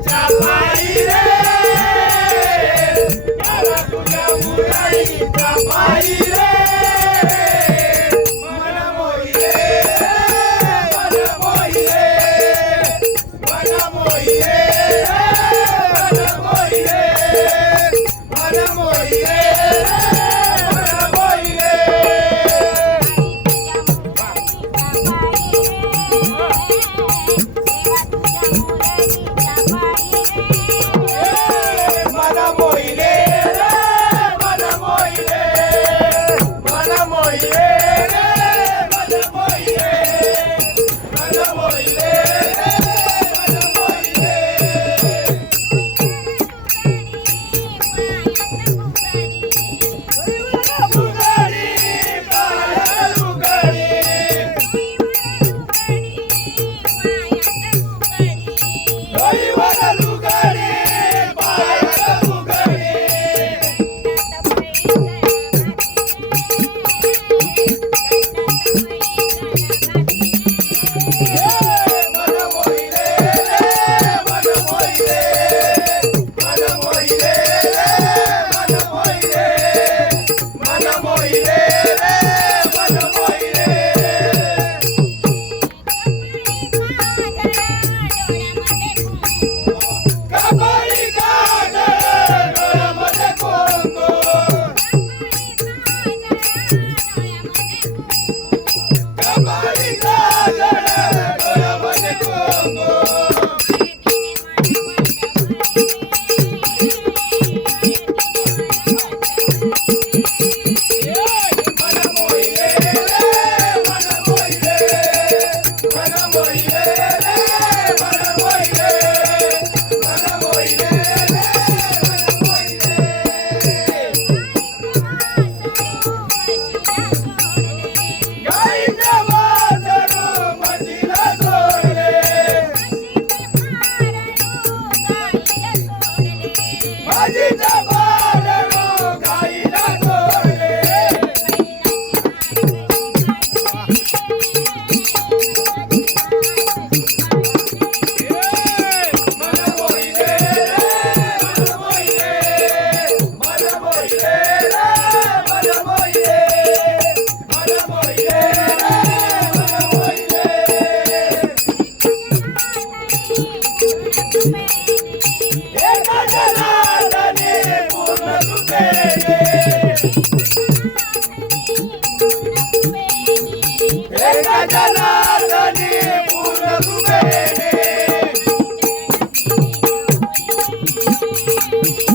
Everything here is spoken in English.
Chapai Thank you.